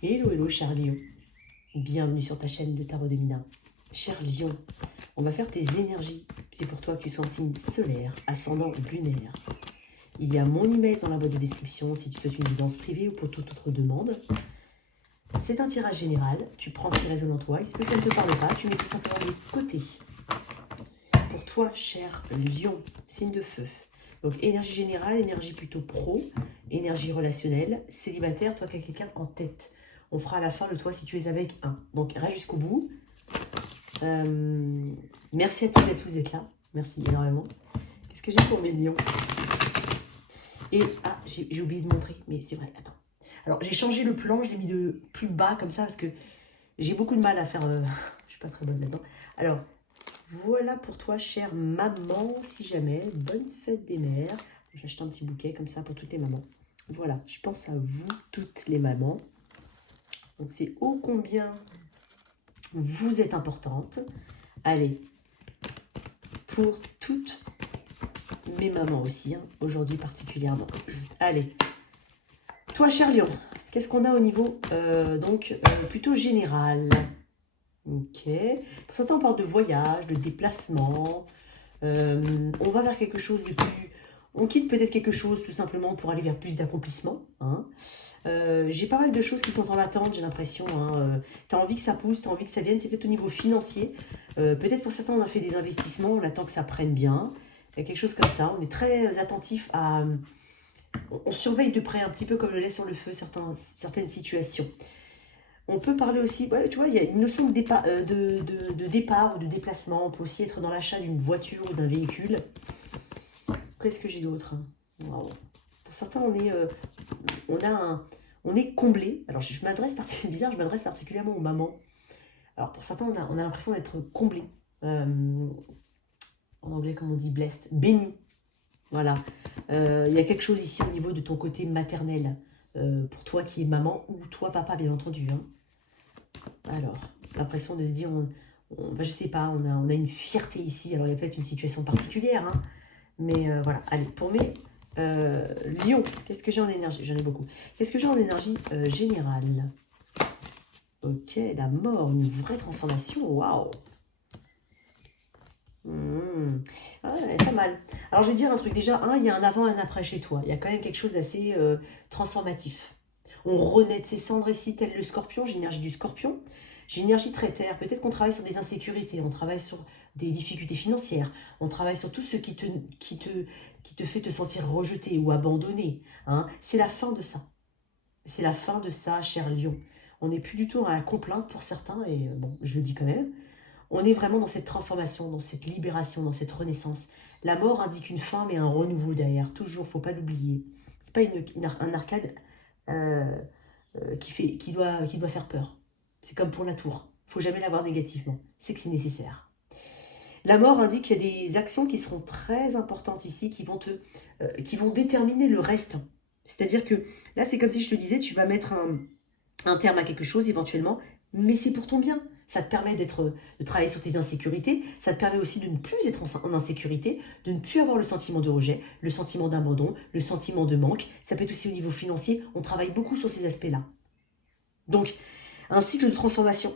Hello, hello, cher Lion. Bienvenue sur ta chaîne de Tarot de Mina. Cher Lion, on va faire tes énergies. C'est pour toi que tu sois en signe solaire, ascendant lunaire. Il y a mon email dans la boîte de description si tu souhaites une guidance privée ou pour toute autre demande. C'est un tirage général. Tu prends ce qui résonne en toi. Il se peut que ça ne te parle pas. Tu mets tout simplement de côté. Pour toi, cher Lion, signe de feu. Donc, énergie générale, énergie plutôt pro, énergie relationnelle, célibataire, toi qui as quelqu'un en tête. On fera à la fin le toi si tu es avec un. Donc, reste jusqu'au bout. Merci à toutes et à tous d'être là. Merci énormément. Qu'est-ce que j'ai pour mes lions? Et, j'ai oublié de montrer, mais c'est vrai, attends. Alors, j'ai changé le plan, je l'ai mis de plus bas comme ça parce que j'ai beaucoup de mal à faire... je suis pas très bonne là-dedans. Alors, voilà pour toi, chère maman, si jamais. Bonne fête des mères. J'achète un petit bouquet comme ça pour toutes les mamans. Voilà, je pense à vous, toutes les mamans. On sait ô combien vous êtes importantes. Allez, pour toutes mes mamans aussi, hein, aujourd'hui particulièrement. Allez, toi, cher Lion, qu'est-ce qu'on a au niveau plutôt général? Ok. Pour certains, on parle de voyage, de déplacement. On va vers quelque chose de plus... On quitte peut-être quelque chose tout simplement pour aller vers plus d'accomplissement. Hein. J'ai pas mal de choses qui sont en attente, j'ai l'impression. Hein. Tu as envie que ça pousse, tu as envie que ça vienne. C'est peut-être au niveau financier. Peut-être pour certains, on a fait des investissements, on attend que ça prenne bien. Il y a quelque chose comme ça. On est très attentif à... On surveille de près, un petit peu comme le lait sur le feu, certaines situations. On peut parler aussi, ouais, tu vois, il y a une notion de départ, départ ou de déplacement. On peut aussi être dans l'achat d'une voiture ou d'un véhicule. Qu'est-ce que j'ai d'autre? Wow. Pour certains, on est comblé. Alors, je m'adresse bizarre, je m'adresse particulièrement aux mamans. Alors, pour certains, on a l'impression d'être comblé. En anglais, comme on dit, blessed, béni. Voilà. Il y a quelque chose ici au niveau de ton côté maternel. Pour toi qui es maman ou toi papa, bien entendu. Hein. Alors, l'impression de se dire, je sais pas, on a une fierté ici. Alors, il y a peut-être une situation particulière, hein, mais voilà. Allez, pour mes lions, qu'est-ce que j'ai en énergie? J'en ai beaucoup. Qu'est-ce que j'ai en énergie générale? Ok, la mort, une vraie transformation. Waouh! Pas mal. Alors, je vais dire un truc. Déjà, il y a un avant et un après chez toi. Il y a quand même quelque chose d'assez transformatif. On renaît de ses cendres ici, tel le scorpion. J'ai l'énergie du scorpion. J'ai l'énergie très terre. Peut-être qu'on travaille sur des insécurités. On travaille sur des difficultés financières. On travaille sur tout ce qui te fait te sentir rejeté ou abandonné. Hein. C'est la fin de ça. C'est la fin de ça, cher lion. On n'est plus du tout à la complainte pour certains. Et bon, je le dis quand même. On est vraiment dans cette transformation, dans cette libération, dans cette renaissance. La mort indique une fin, mais un renouveau derrière. Toujours, faut pas l'oublier. C'est pas un arcade qui doit faire peur. C'est comme pour la tour. Faut jamais la voir négativement. C'est que c'est nécessaire. La mort indique qu'il y a des actions qui seront très importantes ici, qui vont déterminer le reste. C'est-à-dire que là, c'est comme si je te disais, tu vas mettre un terme à quelque chose éventuellement, mais c'est pour ton bien. Ça te permet de travailler sur tes insécurités, ça te permet aussi de ne plus être en insécurité, de ne plus avoir le sentiment de rejet, le sentiment d'abandon, le sentiment de manque. Ça peut être aussi au niveau financier, on travaille beaucoup sur ces aspects-là. Donc, un cycle de transformation,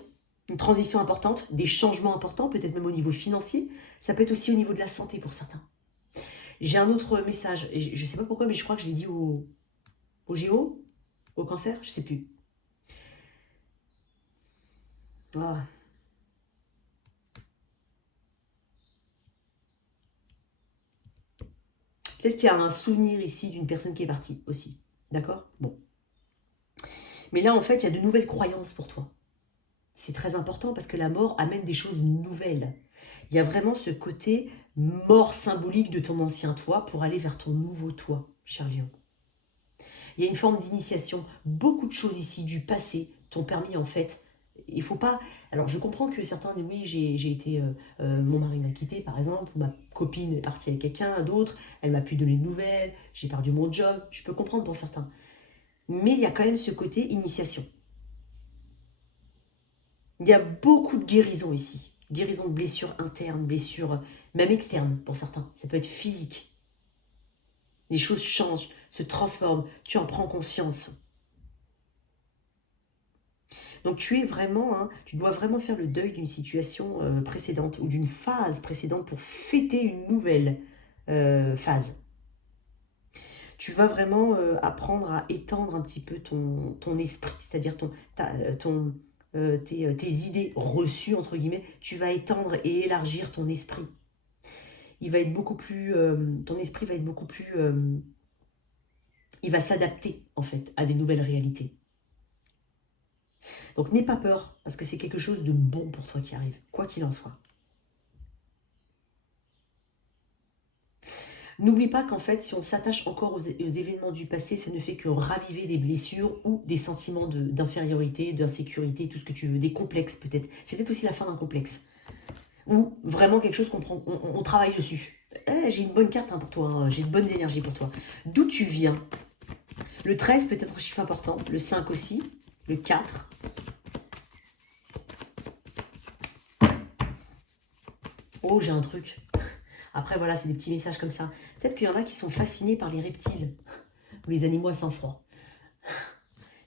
une transition importante, des changements importants, peut-être même au niveau financier, ça peut être aussi au niveau de la santé pour certains. J'ai un autre message, et je ne sais pas pourquoi, mais je crois que je l'ai dit au Géo, au cancer, je ne sais plus. Ah. Peut-être qu'il y a un souvenir ici d'une personne qui est partie aussi. D'accord? Bon. Mais là, en fait, il y a de nouvelles croyances pour toi. C'est très important parce que la mort amène des choses nouvelles. Il y a vraiment ce côté mort symbolique de ton ancien toi pour aller vers ton nouveau toi, cher Lion. Il y a une forme d'initiation. Beaucoup de choses ici du passé t'ont permis, en fait, il faut pas... Alors, je comprends que certains disent, oui, j'ai été... mon mari m'a quitté, par exemple, ou ma copine est partie avec quelqu'un d'autre, elle m'a pu donner de nouvelles, j'ai perdu mon job, je peux comprendre pour certains. Mais il y a quand même ce côté initiation. Il y a beaucoup de guérison ici. Guérison de blessures internes, blessures même externes pour certains. Ça peut être physique. Les choses changent, se transforment, tu en prends conscience. Donc tu es vraiment, hein, tu dois vraiment faire le deuil d'une situation précédente ou d'une phase précédente pour fêter une nouvelle phase. Tu vas vraiment apprendre à étendre un petit peu ton esprit, c'est-à-dire tes idées reçues, entre guillemets. Tu vas étendre et élargir ton esprit. Il va être beaucoup plus, ton esprit va être beaucoup plus, il va s'adapter en fait à des nouvelles réalités. Donc n'aie pas peur, parce que c'est quelque chose de bon pour toi qui arrive, quoi qu'il en soit. N'oublie pas qu'en fait, si on s'attache encore aux événements du passé, ça ne fait que raviver des blessures ou des sentiments d'infériorité, d'insécurité, tout ce que tu veux, des complexes peut-être. C'est peut-être aussi la fin d'un complexe. Ou vraiment quelque chose on travaille dessus. J'ai une bonne carte hein, pour toi, hein, j'ai de bonnes énergies pour toi. D'où tu viens? Le 13 peut être un chiffre important, le 5 aussi, le 4. Oh, j'ai un truc. Après, voilà, c'est des petits messages comme ça. Peut-être qu'il y en a qui sont fascinés par les reptiles, ou les animaux à sang-froid.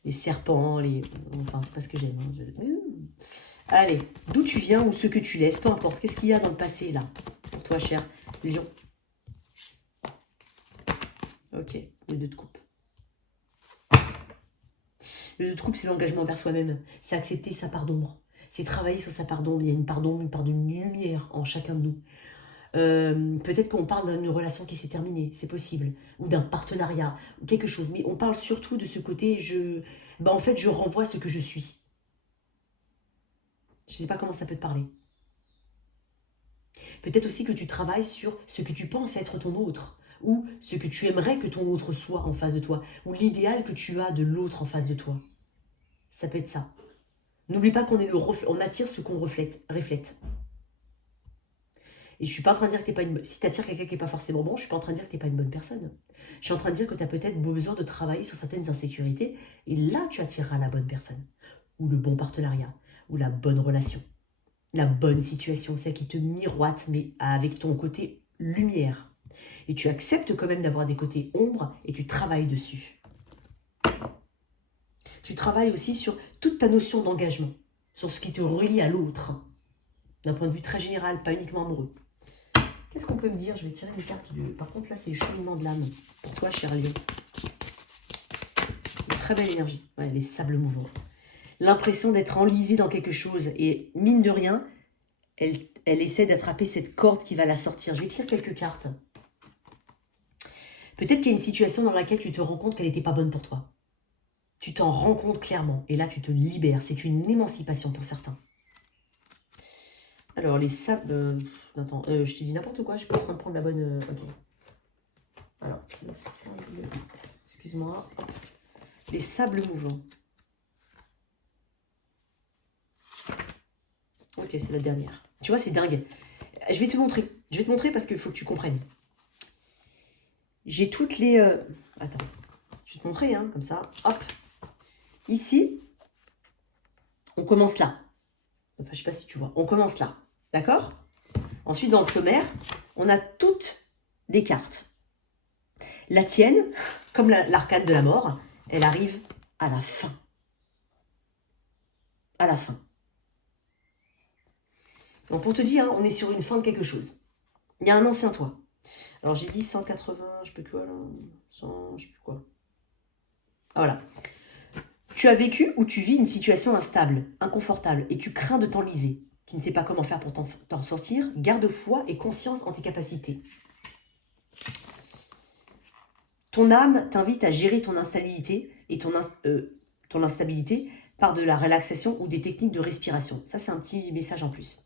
Les serpents, enfin, c'est pas ce que j'aime. Hein. Allez, d'où tu viens ou ce que tu laisses, peu importe. Qu'est-ce qu'il y a dans le passé, là, pour toi, cher lion? Ok, le 2 de coupe. Le 2 de coupe, c'est l'engagement envers soi-même. C'est accepter sa part d'ombre. C'est travailler sur sa part d'ombre. Il y a une part d'ombre, une part de lumière en chacun de nous. Peut-être qu'on parle d'une relation qui s'est terminée, c'est possible, ou d'un partenariat, ou quelque chose, mais on parle surtout de ce côté, en fait, je renvoie ce que je suis. Je ne sais pas comment ça peut te parler. Peut-être aussi que tu travailles sur ce que tu penses être ton autre, ou ce que tu aimerais que ton autre soit en face de toi, ou l'idéal que tu as de l'autre en face de toi. Ça peut être ça. N'oublie pas qu'on est on attire ce qu'on reflète. Et je ne suis pas en train de dire que tu n'es pas une bonne... Si tu attires quelqu'un qui n'est pas forcément bon, je ne suis pas en train de dire que tu n'es pas une bonne personne. Je suis en train de dire que tu as peut-être besoin de travailler sur certaines insécurités. Et là, tu attireras la bonne personne. Ou le bon partenariat. Ou la bonne relation. La bonne situation. Celle qui te miroite, mais avec ton côté lumière. Et tu acceptes quand même d'avoir des côtés ombres et tu travailles dessus. Tu travailles aussi sur toute ta notion d'engagement. Sur ce qui te relie à l'autre. D'un point de vue très général, pas uniquement amoureux. Qu'est-ce qu'on peut me dire? Je vais tirer une carte. Par contre, là, c'est le cheminement de l'âme. Pour toi, cher lion. Une très belle énergie. Ouais, les sables mouvants. L'impression d'être enlisée dans quelque chose. Et mine de rien, elle essaie d'attraper cette corde qui va la sortir. Je vais te lire quelques cartes. Peut-être qu'il y a une situation dans laquelle tu te rends compte qu'elle n'était pas bonne pour toi. Tu t'en rends compte clairement. Et là, tu te libères. C'est une émancipation pour certains. Alors, les sables... attends, je te dis n'importe quoi. Je suis pas en train de prendre la bonne... ok. Alors, le sable... Excuse-moi. Les sables mouvants. Ok, c'est la dernière. Tu vois, c'est dingue. Je vais te montrer. Je vais te montrer parce qu'il faut que tu comprennes. J'ai toutes les... Attends. Je vais te montrer, hein, comme ça. Hop. Ici, on commence là. Enfin, je sais pas si tu vois. On commence là. D'accord? Ensuite, dans le sommaire, on a toutes les cartes. La tienne, comme l'arcane de la mort, elle arrive à la fin. À la fin. Donc, pour te dire, hein, on est sur une fin de quelque chose. Il y a un ancien toi. Alors, j'ai dit 180, je peux quoi là 100, je sais plus quoi. Ah, voilà. Tu as vécu ou tu vis une situation instable, inconfortable, et tu crains de t'enliser. Tu ne sais pas comment faire pour t'en sortir. Garde foi et conscience en tes capacités. Ton âme t'invite à gérer ton instabilité et ton instabilité par de la relaxation ou des techniques de respiration. Ça, c'est un petit message en plus.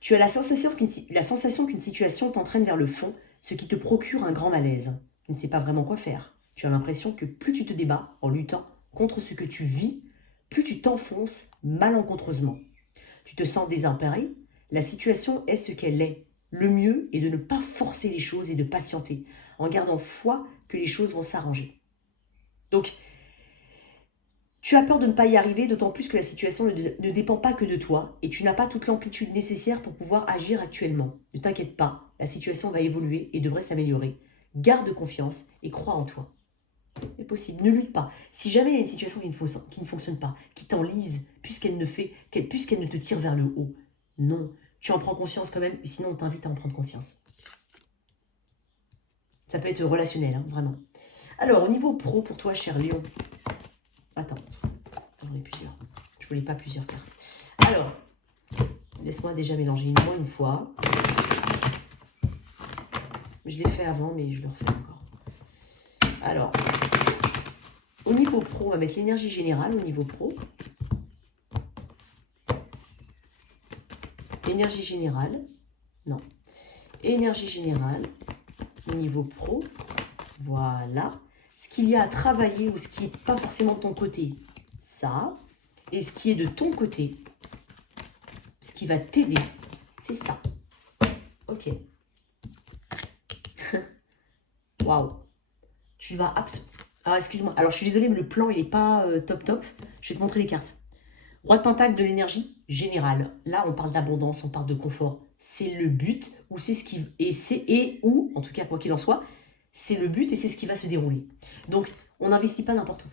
Tu as la sensation qu'une situation t'entraîne vers le fond, ce qui te procure un grand malaise. Tu ne sais pas vraiment quoi faire. Tu as l'impression que plus tu te débats en luttant contre ce que tu vis, plus tu t'enfonces malencontreusement. Tu te sens désemparé, la situation est ce qu'elle est. Le mieux est de ne pas forcer les choses et de patienter, en gardant foi que les choses vont s'arranger. Donc, tu as peur de ne pas y arriver, d'autant plus que la situation ne dépend pas que de toi et tu n'as pas toute l'amplitude nécessaire pour pouvoir agir actuellement. Ne t'inquiète pas, la situation va évoluer et devrait s'améliorer. Garde confiance et crois en toi. C'est possible. Ne lutte pas. Si jamais il y a une situation qui ne fonctionne pas, qui t'enlise, puisqu'elle ne te tire vers le haut, non. Tu en prends conscience quand même, sinon on t'invite à en prendre conscience. Ça peut être relationnel, hein, vraiment. Alors, au niveau pro, pour toi, cher Lion. Attends, j'en ai plusieurs. Je voulais pas plusieurs cartes. Alors, laisse-moi déjà mélanger une fois. Je l'ai fait avant, mais je le refais encore. Alors, au niveau pro, on va mettre l'énergie générale au niveau pro. Énergie générale. Non. Énergie générale au niveau pro. Voilà. Ce qu'il y a à travailler ou ce qui n'est pas forcément de ton côté, ça. Et ce qui est de ton côté, ce qui va t'aider, c'est ça. Ok. Waouh. Tu vas absolument... Ah, excuse-moi. Alors, je suis désolée, mais le plan, il n'est pas top. Je vais te montrer les cartes. Roi de Pentacle, de l'énergie générale. Là, on parle d'abondance, on parle de confort. C'est le but, ou c'est ce qui... ou, en tout cas, quoi qu'il en soit, c'est le but et c'est ce qui va se dérouler. Donc, on n'investit pas n'importe où.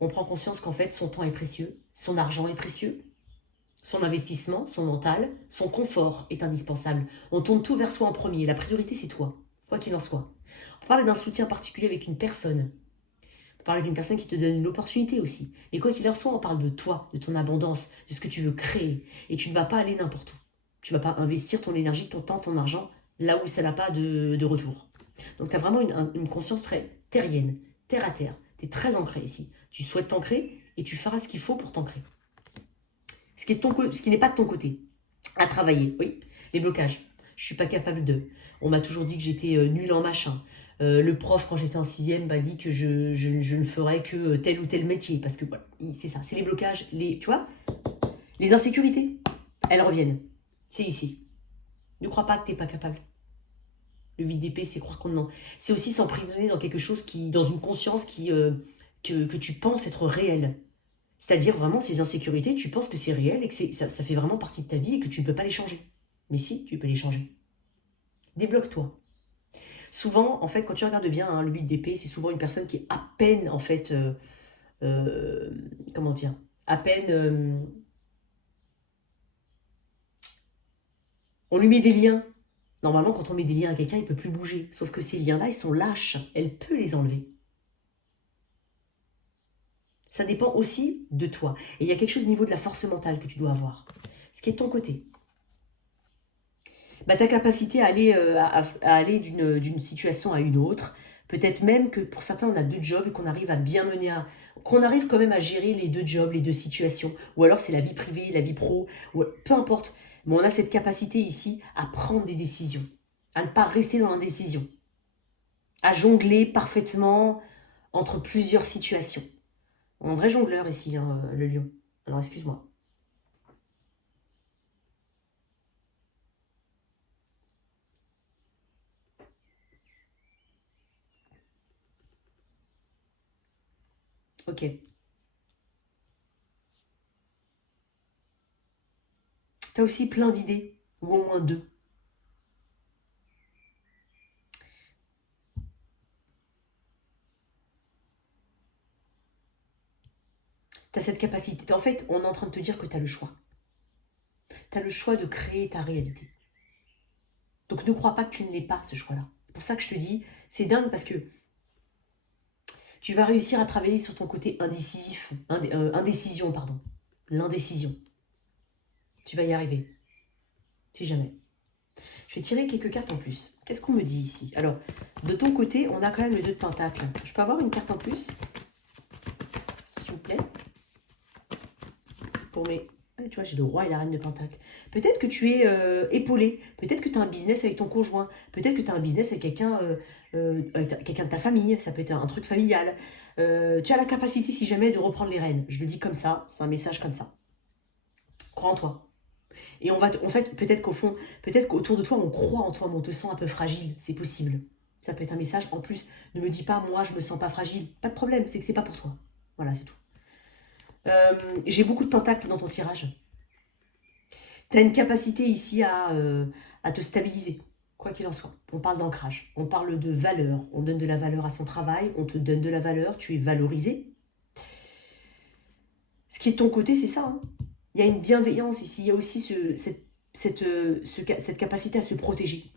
On prend conscience qu'en fait, son temps est précieux, son argent est précieux, son investissement, son mental, son confort est indispensable. On tourne tout vers soi en premier. La priorité, c'est toi, quoi qu'il en soit. On parle d'un soutien particulier avec une personne. On parle d'une personne qui te donne une opportunité aussi. Mais quoi qu'il en soit, on parle de toi, de ton abondance, de ce que tu veux créer. Et tu ne vas pas aller n'importe où. Tu ne vas pas investir ton énergie, ton temps, ton argent là où ça n'a pas de retour. Donc tu as vraiment une conscience très terrienne, terre à terre. Tu es très ancré ici. Tu souhaites t'ancrer et tu feras ce qu'il faut pour t'ancrer. Ce qui n'est pas de ton côté. À travailler, oui. Les blocages. Je ne suis pas capable de. On m'a toujours dit que j'étais nulle en machin. Le prof, quand j'étais en 6e, m'a dit que je ne ferais que tel ou tel métier. Parce que voilà, c'est ça. C'est les blocages, tu vois, les insécurités, elles reviennent. C'est ici. Ne crois pas que tu n'es pas capable. Le 8 d'épée, c'est croire qu'on non. C'est aussi s'emprisonner dans quelque chose dans une conscience que tu penses être réelle. C'est-à-dire vraiment ces insécurités, tu penses que c'est réel et que ça fait vraiment partie de ta vie et que tu ne peux pas les changer. Mais si, tu peux les changer. Débloque-toi. Souvent, en fait, quand tu regardes bien, hein, le 8 d'épée, c'est souvent une personne qui est à peine, en fait, comment dire, à peine, on lui met des liens. Normalement, quand on met des liens à quelqu'un, il ne peut plus bouger. Sauf que ces liens-là, ils sont lâches. Elle peut les enlever. Ça dépend aussi de toi. Et il y a quelque chose au niveau de la force mentale que tu dois avoir. Ce qui est de ton côté. Bah, ta capacité à aller d'une situation à une autre. Peut-être même que pour certains, on a 2 jobs et qu'on arrive à bien qu'on arrive quand même à gérer les 2 jobs, les 2 situations. Ou alors c'est la vie privée, la vie pro, ou, peu importe. Mais on a cette capacité ici à prendre des décisions, à ne pas rester dans l'indécision, à jongler parfaitement entre plusieurs situations. Un vrai jongleur ici, hein, le lion. Alors excuse-moi. Ok. Tu as aussi plein d'idées, ou au moins 2. Tu as cette capacité. En fait, on est en train de te dire que tu as le choix. Tu as le choix de créer ta réalité. Donc ne crois pas que tu ne l'aies pas, ce choix-là. C'est pour ça que je te dis, c'est dingue parce que tu vas réussir à travailler sur ton côté indécision, pardon. L'indécision. Tu vas y arriver. Si jamais. Je vais tirer quelques cartes en plus. Qu'est-ce qu'on me dit ici? Alors, de ton côté, on a quand même le 2 de Pentacle. Je peux avoir une carte en plus? S'il vous plaît. Pour mes... tu vois, j'ai le roi et la reine de Pentacle. Peut-être que tu es épaulé. Peut-être que tu as un business avec ton conjoint. Peut-être que tu as un business avec quelqu'un de ta famille. Ça peut être un truc familial. Tu as la capacité, si jamais, de reprendre les rênes. Je le dis comme ça. C'est un message comme ça. Crois en toi. Et en fait, peut-être qu'autour de toi, on croit en toi, mais on te sent un peu fragile. C'est possible. Ça peut être un message. En plus, ne me dis pas, moi, je me sens pas fragile. Pas de problème, c'est que c'est pas pour toi. Voilà, c'est tout. J'ai beaucoup de pentacles dans ton tirage. Tu as une capacité ici à te stabiliser. Quoi qu'il en soit, on parle d'ancrage, on parle de valeur, on donne de la valeur à son travail, on te donne de la valeur, tu es valorisé. Ce qui est de ton côté, c'est ça. Hein. Il y a une bienveillance ici, il y a aussi cette capacité à se protéger,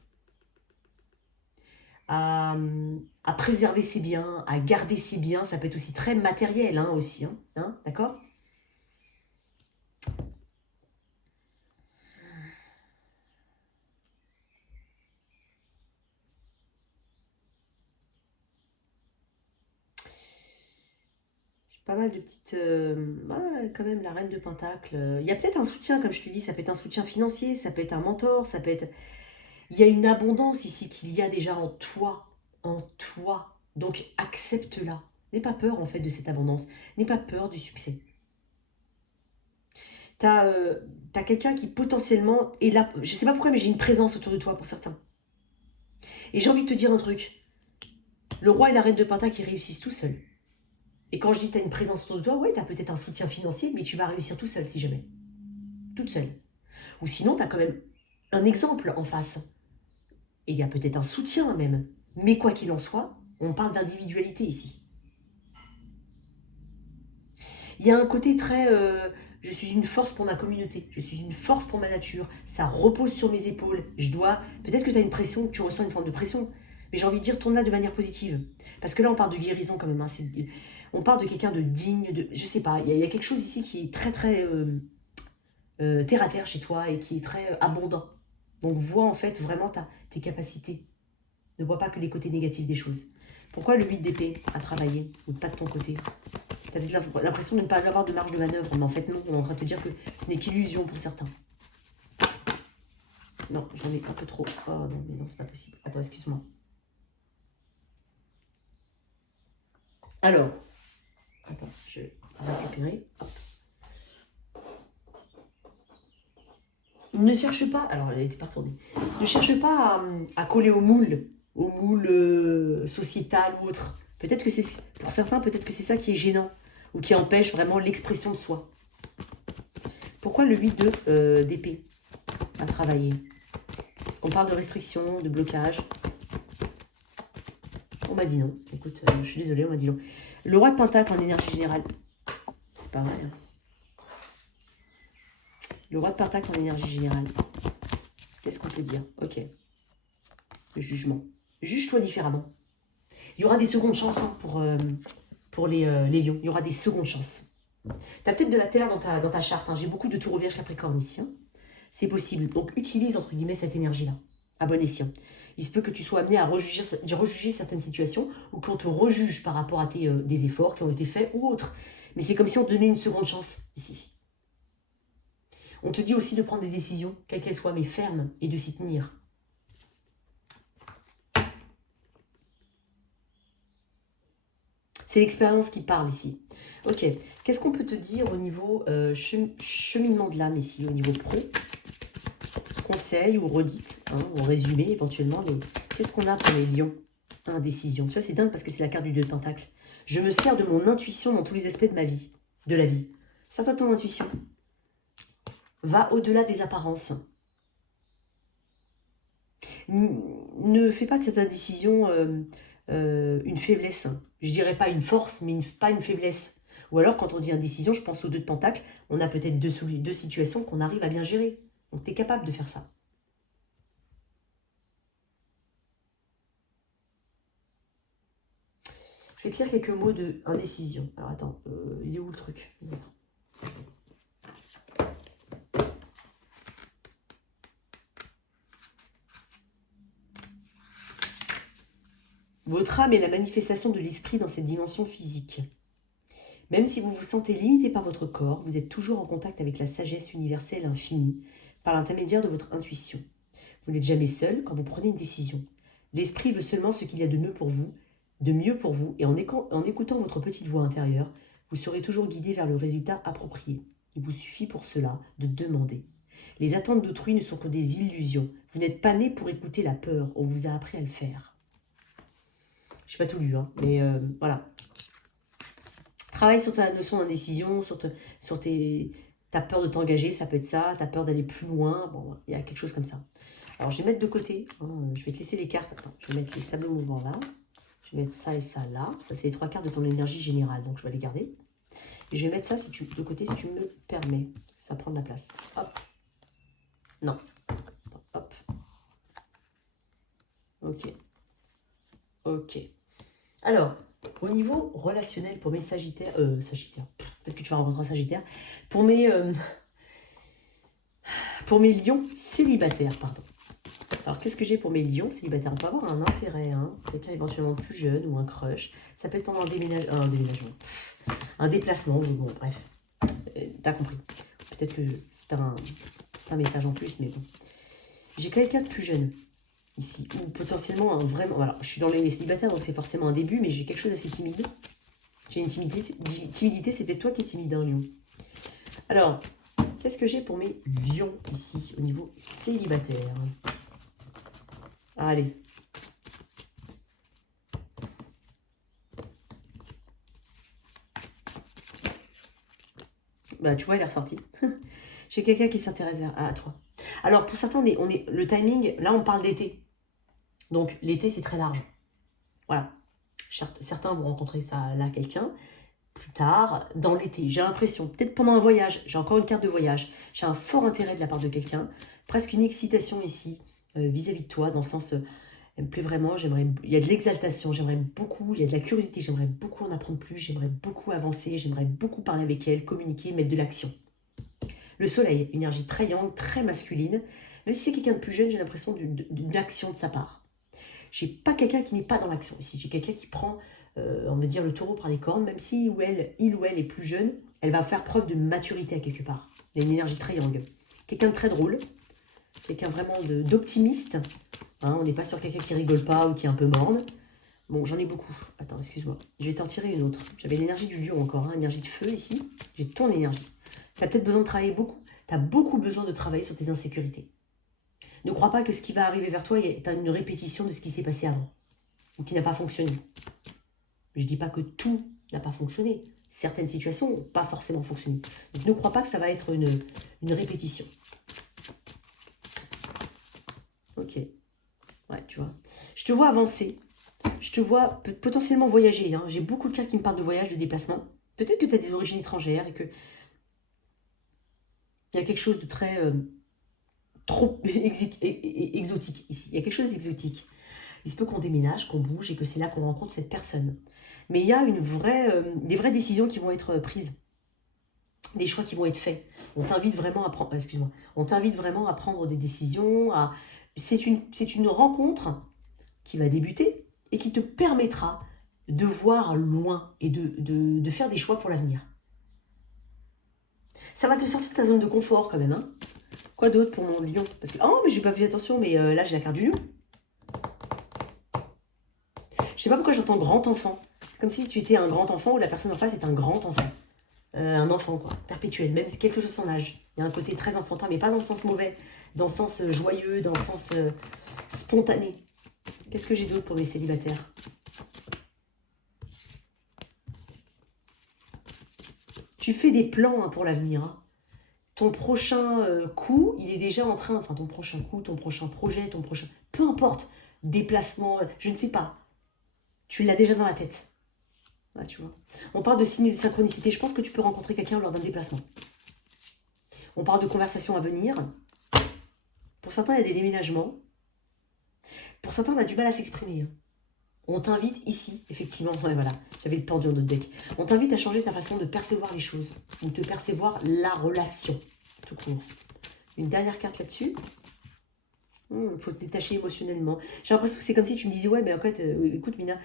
à, à préserver ses biens, à garder ses biens. Ça peut être aussi très matériel hein, aussi, hein, d'accord? Pas mal de petites... ouais, quand même, la reine de Pentacle. Il y a peut-être un soutien, comme je te dis, ça peut être un soutien financier, ça peut être un mentor, ça peut être... Il y a une abondance ici qu'il y a déjà en toi, en toi. Donc accepte-la. N'aie pas peur en fait de cette abondance. N'aie pas peur du succès. T'as quelqu'un qui potentiellement est là. Je sais pas pourquoi, mais j'ai une présence autour de toi pour certains. Et j'ai envie de te dire un truc. Le roi et la reine de Pentacle, ils réussissent tout seuls. Et quand je dis que tu as une présence autour de toi, ouais, tu as peut-être un soutien financier, mais tu vas réussir tout seul si jamais. Toute seule. Ou sinon, tu as quand même un exemple en face. Et il y a peut-être un soutien même. Mais quoi qu'il en soit, on parle d'individualité ici. Il y a un côté très... je suis une force pour ma communauté. Je suis une force pour ma nature. Ça repose sur mes épaules. Je dois... Peut-être que tu as une pression, que tu ressens une forme de pression. Mais j'ai envie de dire, tourne-la de manière positive. Parce que là, on parle de guérison quand même. Hein. On parle de quelqu'un de digne, de... Je sais pas, il y a quelque chose ici qui est très très terre à terre chez toi et qui est très abondant. Donc vois en fait vraiment tes capacités. Ne vois pas que les côtés négatifs des choses. Pourquoi le 8 d'épée à travailler ou pas de ton côté? Tu as l'impression de ne pas avoir de marge de manœuvre, mais en fait non, on est en train de te dire que ce n'est qu'illusion pour certains. Non, j'en ai un peu trop. Oh non, mais non, c'est pas possible. Attends, excuse-moi. Alors, attends, je vais récupérer. Hop. Ne cherche pas, alors elle n'était pas retournée, ne cherche pas à coller au moule sociétal ou autre. Peut-être que c'est, pour certains, peut-être que c'est ça qui est gênant ou qui empêche vraiment l'expression de soi. Pourquoi le 8 d'épée à travailler? Parce qu'on parle de restriction, de blocage. On m'a dit non. Écoute, je suis désolée, on m'a dit non. Le roi de Pentacle en énergie générale. C'est pas vrai. Hein. Le roi de Pentacle en énergie générale. Qu'est-ce qu'on peut dire? Ok. Le jugement. Juge-toi différemment. Il y aura des secondes chances hein, pour les lions. Il y aura des secondes chances. Tu as peut-être de la terre dans ta charte. Hein. J'ai beaucoup de taureau vierge capricorne ici. Hein. C'est possible. Donc utilise entre guillemets cette énergie-là. À bon escient. Il se peut que tu sois amené à rejuger certaines situations ou qu'on te rejuge par rapport à des efforts qui ont été faits ou autres. Mais c'est comme si on te donnait une seconde chance ici. On te dit aussi de prendre des décisions, quelles qu'elles soient, mais fermes, et de s'y tenir. C'est l'expérience qui parle ici. Ok, qu'est-ce qu'on peut te dire au niveau cheminement de l'âme ici, au niveau pro? Conseil ou redite, hein, ou résumé éventuellement, mais qu'est-ce qu'on a pour les lions? Indécision. Tu vois, c'est dingue parce que c'est la carte du 2 de Pentacle. Je me sers de mon intuition dans tous les aspects de ma vie, de la vie. Sers-toi ton intuition. Va au-delà des apparences. Ne fais pas de cette indécision une faiblesse. Je dirais pas une force, mais pas une faiblesse. Ou alors, quand on dit indécision, je pense aux 2 de Pentacle, on a peut-être deux situations qu'on arrive à bien gérer. Donc, tu es capable de faire ça. Je vais te lire quelques mots de indécision. Alors, attends, il est où le truc? Votre âme est la manifestation de l'esprit dans cette dimension physique. Même si vous vous sentez limité par votre corps, vous êtes toujours en contact avec la sagesse universelle infinie par l'intermédiaire de votre intuition. Vous n'êtes jamais seul quand vous prenez une décision. L'esprit veut seulement ce qu'il y a de mieux pour vous, et en écoutant votre petite voix intérieure, vous serez toujours guidé vers le résultat approprié. Il vous suffit pour cela de demander. Les attentes d'autrui ne sont que des illusions. Vous n'êtes pas né pour écouter la peur, on vous a appris à le faire. Je n'ai pas tout lu, hein, mais voilà. Travaille sur ta notion d'indécision, sur ta peur de t'engager, ça peut être ça, ta peur d'aller plus loin, bon, il y a quelque chose comme ça. Alors, je vais mettre de côté. Hein, je vais te laisser les cartes. Attends, je vais mettre les sables mouvants là. Je vais mettre ça et ça là. Ça, c'est les 3 cartes de ton énergie générale. Donc, je vais les garder. Et je vais mettre ça de côté si tu me permets. Ça prend de la place. Hop. Non. Hop. Ok. Ok. Alors, au niveau relationnel pour mes Sagittaires... Sagittaires. Peut-être que tu vas rencontrer un Sagittaire. Pour mes lions célibataires, pardon. Alors, qu'est-ce que j'ai pour mes lions célibataires? On peut avoir un intérêt, hein, quelqu'un éventuellement plus jeune ou un crush. Ça peut être pendant un déménagement, un déplacement, mais bon, bref. T'as compris. Peut-être que c'est un message en plus, mais bon. J'ai quelqu'un de plus jeune, ici, ou potentiellement un vraiment... Voilà, je suis dans les célibataires, donc c'est forcément un début, mais j'ai quelque chose d'assez timide. J'ai une timidité, c'est peut-être toi qui es timide, hein, lion. Alors, qu'est-ce que j'ai pour mes lions, ici, au niveau célibataire? Allez. Bah, tu vois, il est ressorti. J'ai quelqu'un qui s'intéresse à toi. Alors, pour certains, le timing, là, on parle d'été. Donc, l'été, c'est très large. Voilà. Certains vont rencontrer ça là, quelqu'un, plus tard, dans l'été. J'ai l'impression, peut-être pendant un voyage, j'ai encore une carte de voyage, j'ai un fort intérêt de la part de quelqu'un, presque une excitation ici, vis-à-vis de toi, dans le sens... elle me plaît vraiment, il y a de l'exaltation, j'aimerais beaucoup, il y a de la curiosité, j'aimerais beaucoup en apprendre plus, j'aimerais beaucoup avancer, j'aimerais beaucoup parler avec elle, communiquer, mettre de l'action. Le soleil, énergie très yang, très masculine, même si c'est quelqu'un de plus jeune, j'ai l'impression d'une action de sa part. J'ai pas quelqu'un qui n'est pas dans l'action ici, j'ai quelqu'un qui prend, on va dire, le taureau par les cornes, même si il ou elle est plus jeune, elle va faire preuve de maturité à quelque part. Il y a une énergie très yang. Quelqu'un de très drôle, quelqu'un vraiment d'optimiste. Hein, on n'est pas sur quelqu'un qui rigole pas ou qui est un peu morne. Bon, j'en ai beaucoup. Attends, excuse-moi. Je vais t'en tirer une autre. J'avais l'énergie du lion encore, hein, énergie de feu ici. J'ai ton énergie. Tu as peut-être besoin de travailler beaucoup. Tu as beaucoup besoin de travailler sur tes insécurités. Ne crois pas que ce qui va arriver vers toi est une répétition de ce qui s'est passé avant. Ou qui n'a pas fonctionné. Je ne dis pas que tout n'a pas fonctionné. Certaines situations n'ont pas forcément fonctionné. Donc ne crois pas que ça va être une répétition. Ok. Ouais, tu vois. Je te vois avancer. Je te vois potentiellement voyager. Hein. J'ai beaucoup de cartes qui me parlent de voyage, de déplacement. Peut-être que tu as des origines étrangères et que il y a quelque chose de très trop exotique ici. Il y a quelque chose d'exotique. Il se peut qu'on déménage, qu'on bouge et que c'est là qu'on rencontre cette personne. Mais il y a des vraies décisions qui vont être prises. Des choix qui vont être faits. On t'invite vraiment à prendre... excuse-moi. On t'invite vraiment à prendre des décisions. C'est une rencontre qui va débuter et qui te permettra de voir loin et de faire des choix pour l'avenir. Ça va te sortir de ta zone de confort quand même. Hein. Quoi d'autre pour mon lion? Parce que, oh, mais j'ai pas fait attention, mais là j'ai la carte du lion. Je sais pas pourquoi j'entends grand enfant. Comme si tu étais un grand enfant ou la personne en face est un grand enfant. Un enfant, quoi, perpétuel, même si quelque chose son âge. Il y a un côté très enfantin, mais pas dans le sens mauvais, dans le sens joyeux, dans le sens spontané. Qu'est-ce que j'ai d'autre pour mes célibataires? Tu fais des plans hein, pour l'avenir. Hein. Ton prochain coup, il est déjà en train... Enfin, ton prochain coup, ton prochain projet, ton prochain... Peu importe, déplacement, je ne sais pas. Tu l'as déjà dans la tête. Ouais, tu vois. On parle de signes de synchronicité. Je pense que tu peux rencontrer quelqu'un lors d'un déplacement. On parle de conversations à venir. Pour certains, il y a des déménagements. Pour certains, on a du mal à s'exprimer. On t'invite ici, effectivement, ouais, voilà, j'avais le pendu dans notre deck. On t'invite à changer ta façon de percevoir les choses, ou de percevoir la relation, tout court. Une dernière carte là-dessus. Il faut te détacher émotionnellement. J'ai l'impression que c'est comme si tu me disais, ouais, mais en fait, écoute Mina,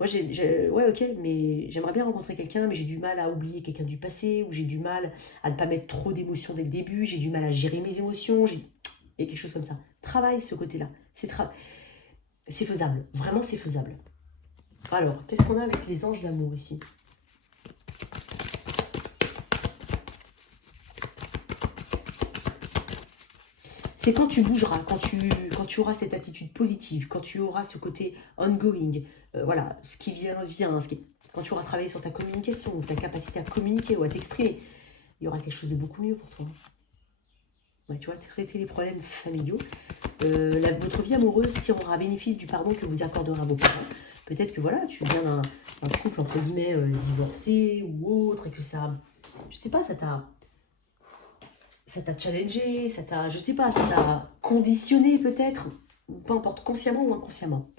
moi, ouais, ok, mais j'aimerais bien rencontrer quelqu'un, mais j'ai du mal à oublier quelqu'un du passé, ou j'ai du mal à ne pas mettre trop d'émotions dès le début, j'ai du mal à gérer mes émotions, il y a quelque chose comme ça. Travaille ce côté-là. C'est faisable. Vraiment, c'est faisable. Alors, qu'est-ce qu'on a avec les anges d'amour ici? C'est quand tu bougeras, quand tu auras cette attitude positive, quand tu auras ce côté ongoing, voilà, ce qui vient, vient. Quand tu auras travaillé sur ta communication, ta capacité à communiquer ou à t'exprimer, il y aura quelque chose de beaucoup mieux pour toi. Ouais, tu vois, traiter les problèmes familiaux. Votre vie amoureuse tirera bénéfice du pardon que vous accorderez à vos parents. Peut-être que voilà, tu viens d'un couple entre guillemets divorcé ou autre et que ça, je sais pas, ça t'a challengé, ça t'a, je sais pas, ça t'a conditionné peut-être, peu importe, consciemment ou inconsciemment.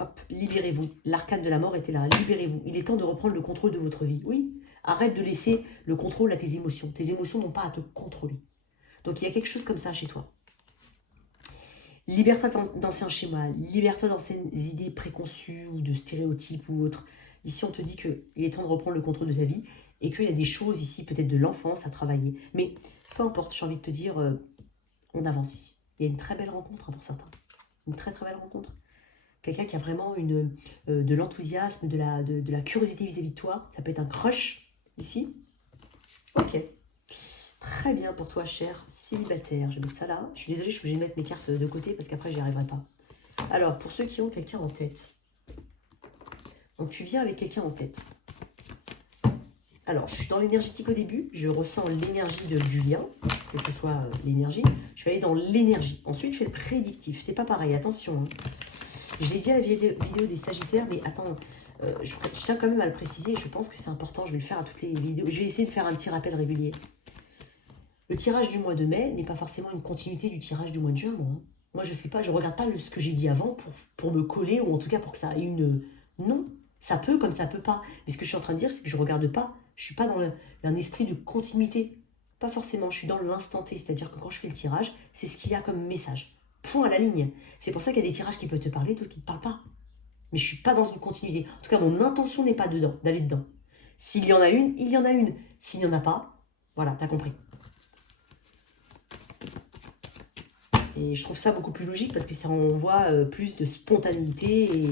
Hop, libérez-vous. L'arcane de la mort était là. Libérez-vous. Il est temps de reprendre le contrôle de votre vie. Oui, arrête de laisser le contrôle à tes émotions. Tes émotions n'ont pas à te contrôler. Donc il y a quelque chose comme ça chez toi. Libère-toi d'anciens schémas. Libère-toi d'anciennes idées préconçues ou de stéréotypes ou autres. Ici, on te dit qu'il est temps de reprendre le contrôle de ta vie et qu'il y a des choses ici, peut-être de l'enfance, à travailler. Mais peu importe, j'ai envie de te dire, on avance ici. Il y a une très belle rencontre pour certains. Une très très belle rencontre. Quelqu'un qui a vraiment de l'enthousiasme, de la curiosité vis-à-vis de toi. Ça peut être un crush, ici. Ok. Très bien pour toi, cher célibataire. Je vais mettre ça là. Je suis désolée, je vais mettre mes cartes de côté parce qu'après, j'y arriverai pas. Alors, pour ceux qui ont quelqu'un en tête. Donc, tu viens avec quelqu'un en tête. Alors, je suis dans l'énergétique au début. Je ressens l'énergie de Julien, quelle que soit l'énergie. Je vais aller dans l'énergie. Ensuite, je fais le prédictif. C'est pas pareil, attention. Hein. Je l'ai dit à la vidéo des Sagittaires, mais attends, je tiens quand même à le préciser. Je pense que c'est important. Je vais le faire à toutes les vidéos. Je vais essayer de faire un petit rappel régulier. Le tirage du mois de mai n'est pas forcément une continuité du tirage du mois de juin, moi. Hein. Moi, je regarde pas ce que j'ai dit avant pour me coller, ou en tout cas pour que ça ait une... Non, ça peut comme ça peut pas. Mais ce que je suis en train de dire, c'est que je regarde pas. Je suis pas dans un esprit de continuité. Pas forcément, je suis dans l'instant T. C'est-à-dire que quand je fais le tirage, c'est ce qu'il y a comme message. Point à la ligne. C'est pour ça qu'il y a des tirages qui peuvent te parler, d'autres qui ne te parlent pas. Mais je suis pas dans une continuité. En tout cas, mon intention n'est pas d'aller dedans. S'il y en a une, il y en a une. S'il n'y en a pas, voilà, t'as compris. Et je trouve ça beaucoup plus logique parce que ça envoie plus de spontanéité.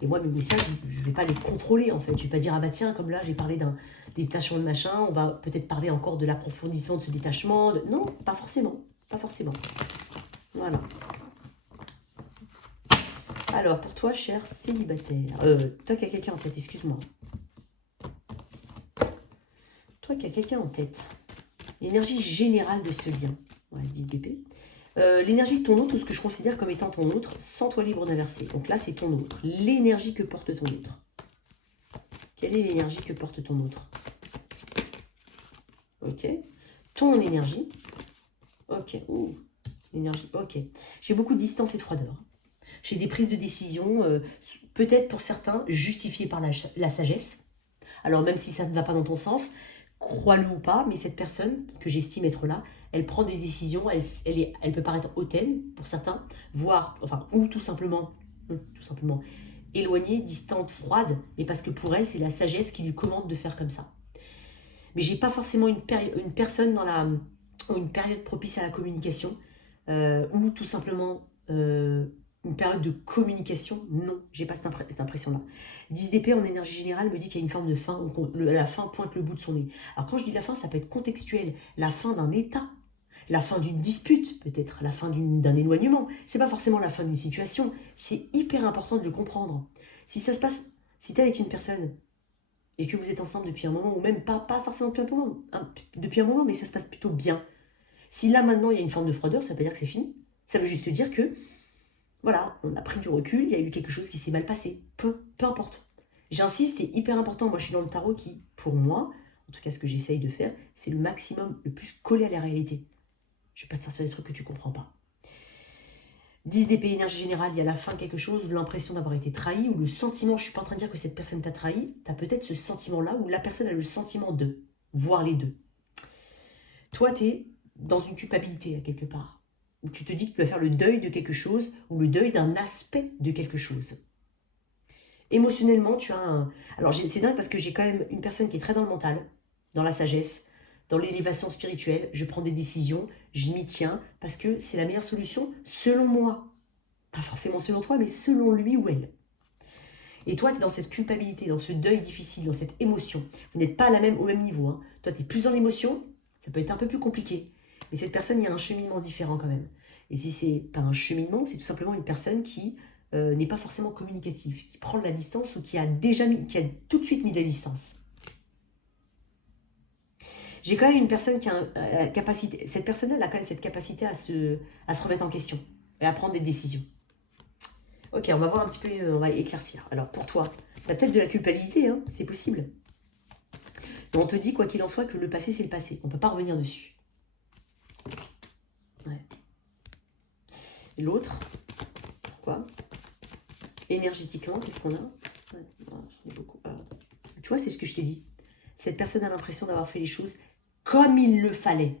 Et moi, mes messages, je ne vais pas les contrôler en fait. Je ne vais pas dire, ah bah tiens, comme là, j'ai parlé d'un détachement de machin, on va peut-être parler encore de l'approfondissement de ce détachement. Non, pas forcément. Pas forcément. Voilà. Alors, pour toi, cher célibataire, toi qui as quelqu'un en tête, excuse-moi. Toi qui as quelqu'un en tête, l'énergie générale de ce lien, ouais, 10 d'épée. L'énergie de ton autre, ou ce que je considère comme étant ton autre, sans toi libre d'inverser. Donc là, c'est ton autre. L'énergie que porte ton autre. Quelle est l'énergie que porte ton autre? Ok. Ton énergie. Ok. Ouh. L'énergie. Ok. J'ai beaucoup de distance et de froideur. J'ai des prises de décision, peut-être pour certains, justifiées par la sagesse. Alors même si ça ne va pas dans ton sens, crois-le ou pas, mais cette personne que j'estime être là, elle prend des décisions, elle peut paraître hautaine pour certains, voire, enfin, ou tout simplement éloignée, distante, froide, mais parce que pour elle, c'est la sagesse qui lui commande de faire comme ça. Mais j'ai pas forcément une personne une période propice à la communication, ou tout simplement une période de communication. Non, j'ai pas cette impression-là. 10 d'épée en énergie générale me dit qu'il y a une forme de fin, où la fin pointe le bout de son nez. Alors quand je dis la fin, ça peut être contextuel, la fin d'un état, la fin d'une dispute, peut-être, la fin d'un éloignement. C'est pas forcément la fin d'une situation. C'est hyper important de le comprendre. Si ça se passe, si tu es avec une personne et que vous êtes ensemble depuis un moment, ou même pas forcément depuis un moment, mais ça se passe plutôt bien. Si là maintenant il y a une forme de froideur, ça veut pas dire que c'est fini. Ça veut juste dire que, voilà, on a pris du recul, il y a eu quelque chose qui s'est mal passé. Peu importe. J'insiste, c'est hyper important. Moi je suis dans le tarot qui, pour moi, en tout cas ce que j'essaye de faire, c'est le maximum, le plus collé à la réalité. Je vais pas te sortir des trucs que tu comprends pas. 10 d'épée, énergie générale, il y a la fin de quelque chose, l'impression d'avoir été trahi, ou le sentiment, je ne suis pas en train de dire que cette personne t'a trahi, tu as peut-être ce sentiment-là, où la personne a le sentiment de, voire les deux. Toi, tu es dans une culpabilité, à quelque part, où tu te dis que tu vas faire le deuil de quelque chose, ou le deuil d'un aspect de quelque chose. Émotionnellement, tu as un... Alors, c'est dingue parce que j'ai quand même une personne qui est très dans le mental, dans la sagesse, dans l'élévation spirituelle, je prends des décisions, je m'y tiens, parce que c'est la meilleure solution selon moi. Pas forcément selon toi, mais selon lui ou elle. Et toi, tu es dans cette culpabilité, dans ce deuil difficile, dans cette émotion. Vous n'êtes pas au même niveau. Hein. Toi, tu es plus dans l'émotion, ça peut être un peu plus compliqué. Mais cette personne, il y a un cheminement différent quand même. Et si c'est pas un cheminement, c'est tout simplement une personne qui n'est pas forcément communicative, qui prend de la distance ou qui a tout de suite mis de la distance. J'ai quand même une personne qui a la capacité, cette personne elle a quand même cette capacité à se remettre en question et à prendre des décisions. Ok, on va voir un petit peu, on va éclaircir. Alors pour toi, tu as peut-être de la culpabilité, hein, c'est possible. Mais on te dit, quoi qu'il en soit, que le passé c'est le passé. On ne peut pas revenir dessus. Ouais. Et l'autre, pourquoi? Énergétiquement, qu'est-ce qu'on a? Ouais, j'en ai beaucoup. Tu vois, c'est ce que je t'ai dit. Cette personne a l'impression d'avoir fait les choses comme il le fallait.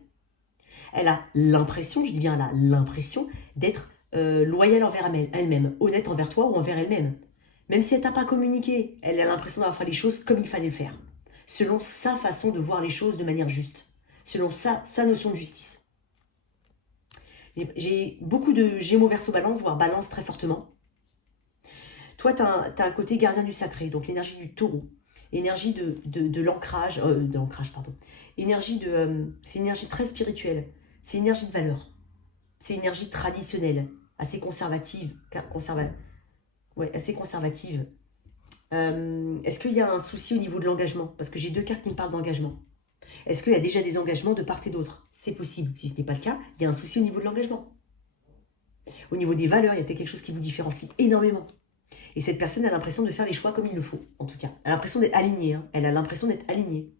Elle a l'impression, je dis bien elle a l'impression, d'être loyale envers elle-même, honnête envers toi ou envers elle-même. Même si elle t'a pas communiqué, elle a l'impression d'avoir fait les choses comme il fallait le faire. Selon sa façon de voir les choses de manière juste. Selon sa notion de justice. J'ai beaucoup de Gémeaux Verseau Balance, voire Balance très fortement. Toi, tu as un côté gardien du sacré, donc l'énergie du taureau. Énergie de l'ancrage, pardon. Énergie c'est une énergie très spirituelle. C'est une énergie de valeur. C'est une énergie traditionnelle, assez conservative. Assez conservative. Est-ce qu'il y a un souci au niveau de l'engagement? Parce que j'ai 2 cartes qui me parlent d'engagement. Est-ce qu'il y a déjà des engagements de part et d'autre? C'est possible. Si ce n'est pas le cas, il y a un souci au niveau de l'engagement. Au niveau des valeurs, il y a peut-être quelque chose qui vous différencie énormément. Et cette personne a l'impression de faire les choix comme il le faut, en tout cas. Elle a l'impression d'être alignée. Hein. Elle a l'impression d'être alignée.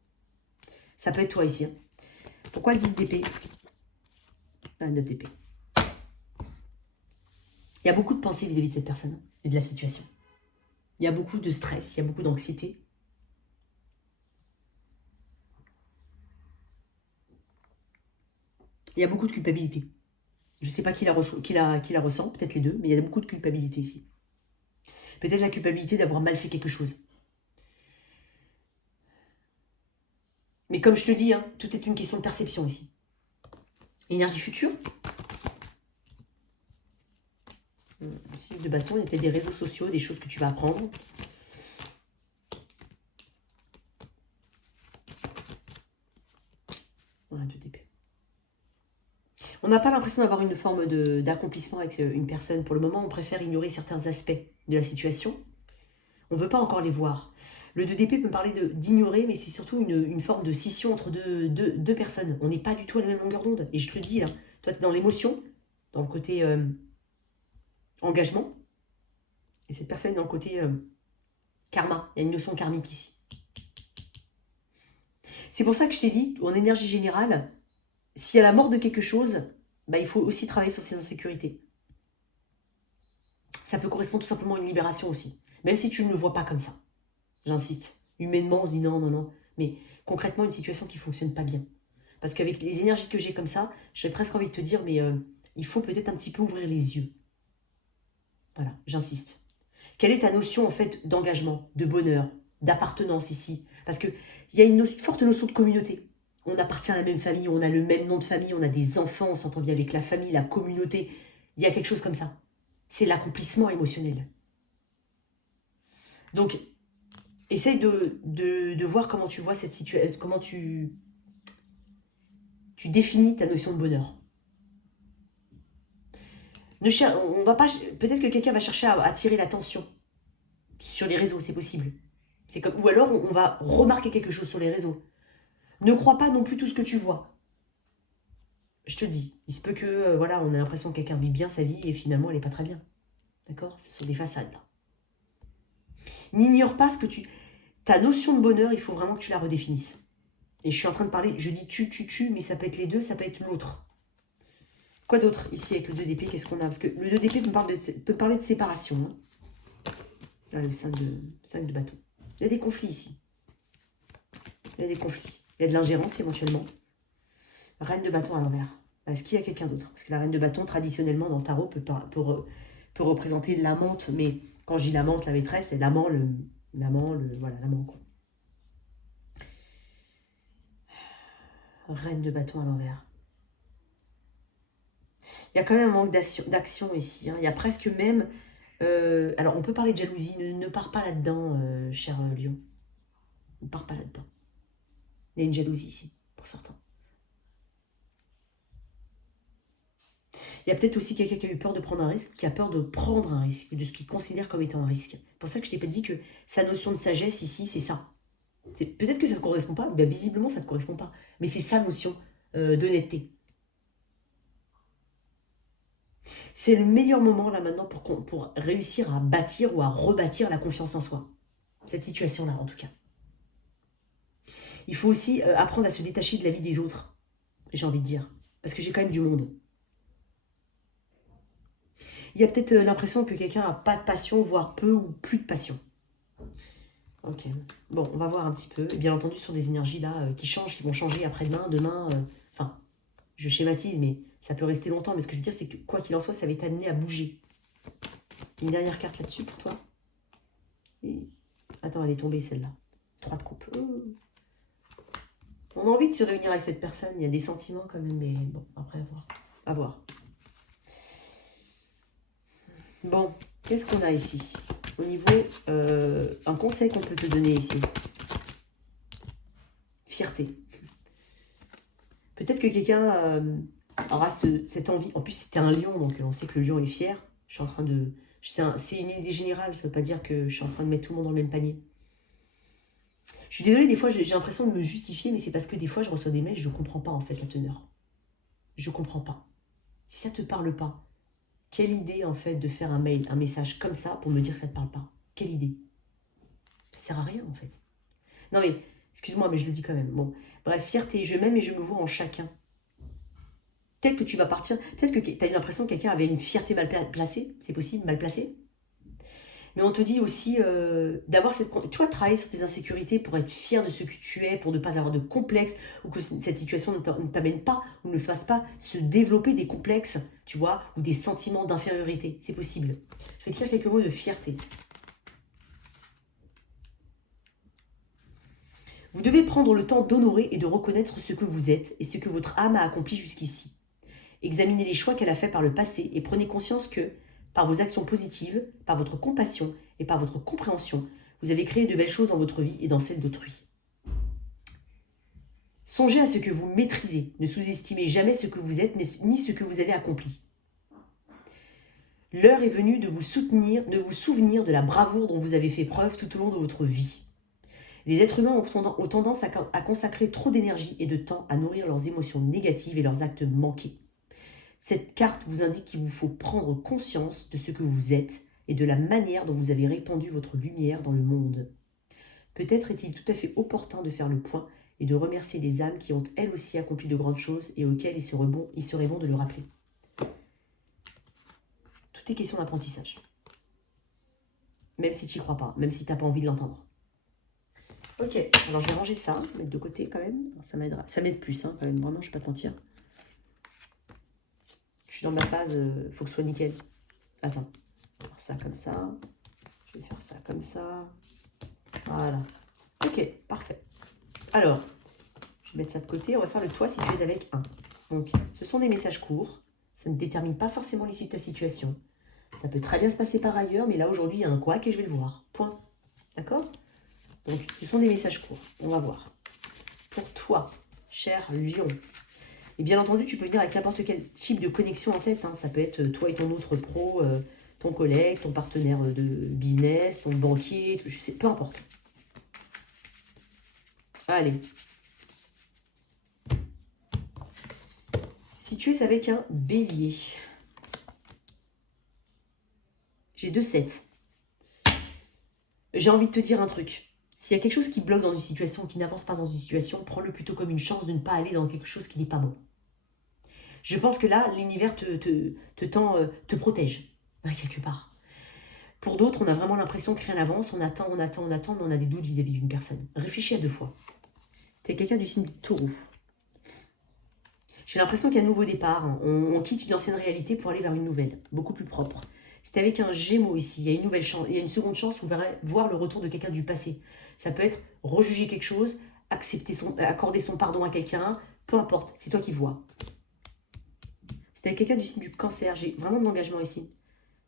Ça peut être toi ici. Hein. Pourquoi le 10 d'épée? 9 d'épée. Il y a beaucoup de pensées vis-à-vis de cette personne et de la situation. Il y a beaucoup de stress, il y a beaucoup d'anxiété. Il y a beaucoup de culpabilité. Je ne sais pas qui la ressent, peut-être les deux, mais il y a beaucoup de culpabilité ici. Peut-être la culpabilité d'avoir mal fait quelque chose. Mais comme je te dis, hein, tout est une question de perception ici. Énergie future. 6 de bâton, il y a peut-être des réseaux sociaux, des choses que tu vas apprendre. Voilà, 2 d'épée. On n'a pas l'impression d'avoir une forme d'accomplissement avec une personne. Pour le moment, on préfère ignorer certains aspects de la situation. On ne veut pas encore les voir. Le 2 d'épée peut me parler d'ignorer, mais c'est surtout une forme de scission entre deux personnes. On n'est pas du tout à la même longueur d'onde. Et je te le dis, là, toi, tu es dans l'émotion, dans le côté engagement. Et cette personne est dans le côté karma. Il y a une notion karmique ici. C'est pour ça que je t'ai dit, en énergie générale, s'il y a la mort de quelque chose, bah, il faut aussi travailler sur ses insécurités. Ça peut correspondre tout simplement à une libération aussi. Même si tu ne le vois pas comme ça. J'insiste. Humainement, on se dit non, non, non. Mais concrètement, une situation qui ne fonctionne pas bien. Parce qu'avec les énergies que j'ai comme ça, j'ai presque envie de te dire, mais il faut peut-être un petit peu ouvrir les yeux. Voilà, j'insiste. Quelle est ta notion en fait d'engagement, de bonheur, d'appartenance ici? Parce qu'il y a une forte notion de communauté. On appartient à la même famille, on a le même nom de famille, on a des enfants, on s'entend bien avec la famille, la communauté. Il y a quelque chose comme ça. C'est l'accomplissement émotionnel. Donc, essaye de voir comment tu vois cette situation, comment tu définis ta notion de bonheur. On va pas, peut-être que quelqu'un va chercher à attirer l'attention sur les réseaux, c'est possible. Ou alors on va remarquer quelque chose sur les réseaux. Ne crois pas non plus tout ce que tu vois. Je te dis, il se peut que voilà, on a l'impression que quelqu'un vit bien sa vie et finalement elle n'est pas très bien. D'accord? Ce sont des façades là. N'ignore pas ce que ta notion de bonheur, il faut vraiment que tu la redéfinisses. Et je suis en train de parler, je dis tu, mais ça peut être les deux, ça peut être l'autre. Quoi d'autre ici avec le 2 d'épée? Qu'est-ce qu'on a? Parce que le 2 d'épée peut parler de séparation. Hein. Là, le 5 de bâton. Il y a des conflits ici. Il y a des conflits. Il y a de l'ingérence éventuellement. Reine de bâton à l'envers. Est-ce qu'il y a quelqu'un d'autre? Parce que la reine de bâton, traditionnellement, dans le tarot, peut représenter l'amante. Mais quand je dis l'amante, la maîtresse, c'est l'amant, voilà, l'amant, quoi. Reine de bâton à l'envers. Il y a quand même un manque d'action ici. Hein. Il y a presque même... alors, on peut parler de jalousie. Ne pars pas là-dedans, cher Lion. Ne pars pas là-dedans. Il y a une jalousie ici, pour certains. Il y a peut-être aussi quelqu'un qui a eu peur de prendre un risque, qui a peur de prendre un risque, de ce qu'il considère comme étant un risque. C'est pour ça que je t'ai pas dit que sa notion de sagesse ici, c'est ça. Peut-être que ça ne te correspond pas, ben visiblement ça ne te correspond pas. Mais c'est sa notion d'honnêteté. C'est le meilleur moment là maintenant pour réussir à bâtir ou à rebâtir la confiance en soi. Cette situation-là en tout cas. Il faut aussi apprendre à se détacher de la vie des autres, j'ai envie de dire. Parce que j'ai quand même du monde. Il y a peut-être l'impression que quelqu'un n'a pas de passion, voire peu ou plus de passion. Ok. Bon, on va voir un petit peu. Et bien entendu, ce sont des énergies là qui changent, qui vont changer après-demain, demain. Enfin, je schématise, mais ça peut rester longtemps. Mais ce que je veux dire, c'est que quoi qu'il en soit, ça va t'amener à bouger. Une dernière carte là-dessus pour toi. Et... Attends, elle est tombée celle-là. 3 de coupe. On a envie de se réunir avec cette personne. Il y a des sentiments quand même, mais bon, après, à voir. À voir. Bon, qu'est-ce qu'on a ici? Au niveau, un conseil qu'on peut te donner ici. Fierté. Peut-être que quelqu'un aura cette envie. En plus, c'était un lion, donc on sait que le lion est fier. Je suis en train de... C'est une idée générale, ça ne veut pas dire que je suis en train de mettre tout le monde dans le même panier. Je suis désolée, des fois, j'ai l'impression de me justifier, mais c'est parce que des fois, je reçois des mails, je ne comprends pas, en fait, la teneur. Je ne comprends pas. Si ça ne te parle pas, quelle idée, en fait, de faire un mail, un message comme ça pour me dire que ça ne te parle pas? Quelle idée? Ça sert à rien, en fait. Non, mais, excuse-moi, mais je le dis quand même. Bon, bref, fierté, je m'aime et je me vois en chacun. Peut-être que tu vas partir, peut-être que tu as eu l'impression que quelqu'un avait une fierté mal placée, c'est possible, mal placée. Mais on te dit aussi d'avoir cette... Tu vois, travailler sur tes insécurités pour être fier de ce que tu es, pour ne pas avoir de complexe, ou que cette situation ne t'amène pas, ou ne fasse pas se développer des complexes, tu vois, ou des sentiments d'infériorité. C'est possible. Je vais te lire quelques mots de fierté. Vous devez prendre le temps d'honorer et de reconnaître ce que vous êtes et ce que votre âme a accompli jusqu'ici. Examinez les choix qu'elle a faits par le passé et prenez conscience que, par vos actions positives, par votre compassion et par votre compréhension, vous avez créé de belles choses dans votre vie et dans celle d'autrui. Songez à ce que vous maîtrisez. Ne sous-estimez jamais ce que vous êtes ni ce que vous avez accompli. L'heure est venue de vous souvenir de la bravoure dont vous avez fait preuve tout au long de votre vie. Les êtres humains ont tendance à consacrer trop d'énergie et de temps à nourrir leurs émotions négatives et leurs actes manqués. Cette carte vous indique qu'il vous faut prendre conscience de ce que vous êtes et de la manière dont vous avez répandu votre lumière dans le monde. Peut-être est-il tout à fait opportun de faire le point et de remercier les âmes qui ont elles aussi accompli de grandes choses et auxquelles il serait bon de le rappeler. Tout est question d'apprentissage. Même si tu n'y crois pas, même si tu n'as pas envie de l'entendre. Ok, alors je vais ranger ça, mettre de côté quand même. Ça m'aidera. Ça m'aide plus, hein, quand même. Vraiment, je ne vais pas te mentir. Je suis dans ma phase, faut que ce soit nickel. Attends, je vais faire ça comme ça. Je vais faire ça comme ça. Voilà. Ok, parfait. Alors, je vais mettre ça de côté. On va faire le toit si tu es avec un. Donc, ce sont des messages courts. Ça ne détermine pas forcément l'issue de ta situation. Ça peut très bien se passer par ailleurs, mais là, aujourd'hui, il y a un couac et je vais le voir. Point. D'accord? Donc, ce sont des messages courts. On va voir. Pour toi, cher lion. Et bien entendu, tu peux venir avec n'importe quel type de connexion en tête. Hein. Ça peut être toi et ton autre pro, ton collègue, ton partenaire de business, ton banquier, je sais, peu importe. Allez. Si tu es avec un bélier, j'ai 2-7. J'ai envie de te dire un truc. S'il y a quelque chose qui bloque dans une situation, qui n'avance pas dans une situation, prends-le plutôt comme une chance de ne pas aller dans quelque chose qui n'est pas bon. Je pense que là, l'univers te protège, quelque part. Pour d'autres, on a vraiment l'impression que rien n'avance, on attend, mais on a des doutes vis-à-vis d'une personne. Réfléchis à 2 fois. C'était quelqu'un du signe du Taureau. J'ai l'impression qu'il y a un nouveau départ. On quitte une ancienne réalité pour aller vers une nouvelle, beaucoup plus propre. C'était avec un Gémeaux ici. Il y a une nouvelle chance, il y a une seconde chance, on verrait voir le retour de quelqu'un du passé. Ça peut être rejuger quelque chose, accorder son pardon à quelqu'un, peu importe, c'est toi qui vois. C'était avec quelqu'un du signe du Cancer. J'ai vraiment de l'engagement ici.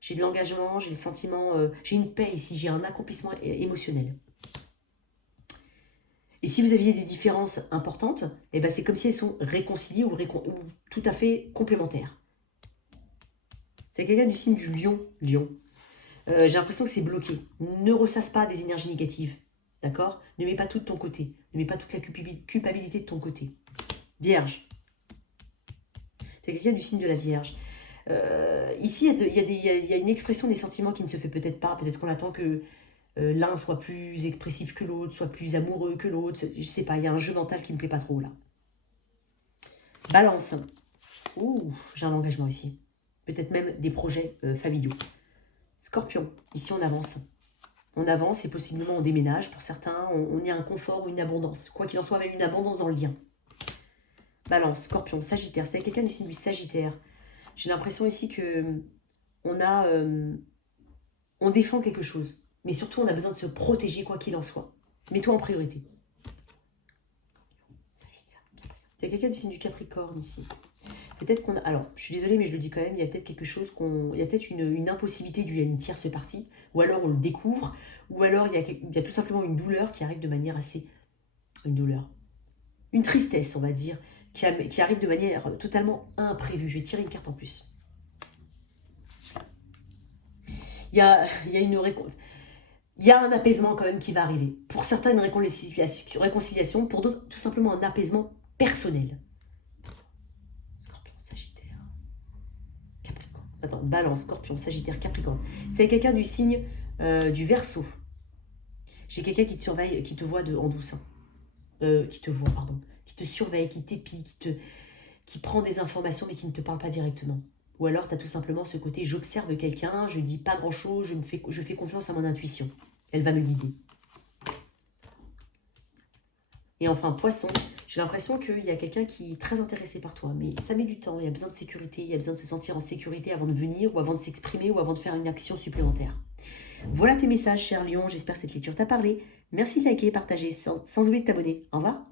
J'ai de l'engagement, j'ai le sentiment, j'ai une paix ici, j'ai un accomplissement émotionnel. Et si vous aviez des différences importantes, eh ben c'est comme si elles sont réconciliées ou tout à fait complémentaires. C'est quelqu'un du signe du Lion. J'ai l'impression que c'est bloqué. Ne ressasse pas des énergies négatives. D'accord? Ne mets pas tout de ton côté. Ne mets pas toute la culpabilité de ton côté. Vierge. C'est quelqu'un du signe de la Vierge. Ici, il y a une expression des sentiments qui ne se fait peut-être pas. Peut-être qu'on attend que l'un soit plus expressif que l'autre, soit plus amoureux que l'autre. Je sais pas, il y a un jeu mental qui me plaît pas trop, là. Balance. Ouh, j'ai un engagement ici. Peut-être même des projets familiaux. Scorpion. Ici, on avance. On avance et possiblement on déménage. Pour certains, on y a un confort ou une abondance. Quoi qu'il en soit, même une abondance dans le lien. Balance, Scorpion, Sagittaire. C'est quelqu'un du signe du Sagittaire. J'ai l'impression ici que on défend quelque chose. Mais surtout, on a besoin de se protéger quoi qu'il en soit. Mets-toi en priorité. C'est quelqu'un du signe du Capricorne ici. Peut-être qu'on a... Alors, je suis désolée, mais je le dis quand même, il y a peut-être quelque chose il y a peut-être une impossibilité due à une tierce partie, ou alors on le découvre, ou alors il y a tout simplement une douleur qui arrive de manière assez... Une douleur. Une tristesse, on va dire, qui arrive de manière totalement imprévue. Je vais tirer une carte en plus. Il y a un apaisement quand même qui va arriver. Pour certains, une réconciliation, pour d'autres, tout simplement un apaisement personnel. Scorpion, Sagittaire, Capricorne. Attends, Balance, Scorpion, Sagittaire, Capricorne. C'est quelqu'un du signe du Verseau. J'ai quelqu'un qui te surveille, qui te voit en douce. Qui te surveille, qui t'épie, qui prend des informations mais qui ne te parle pas directement. Ou alors, tu as tout simplement ce côté, j'observe quelqu'un, je dis pas grand-chose, je fais confiance à mon intuition. Elle va me guider. Et enfin, Poisson, j'ai l'impression qu'il y a quelqu'un qui est très intéressé par toi. Mais ça met du temps, il y a besoin de sécurité, il y a besoin de se sentir en sécurité avant de venir, ou avant de s'exprimer, ou avant de faire une action supplémentaire. Voilà tes messages, cher Lion, j'espère que cette lecture t'a parlé. Merci de liker, partager, sans oublier de t'abonner. Au revoir.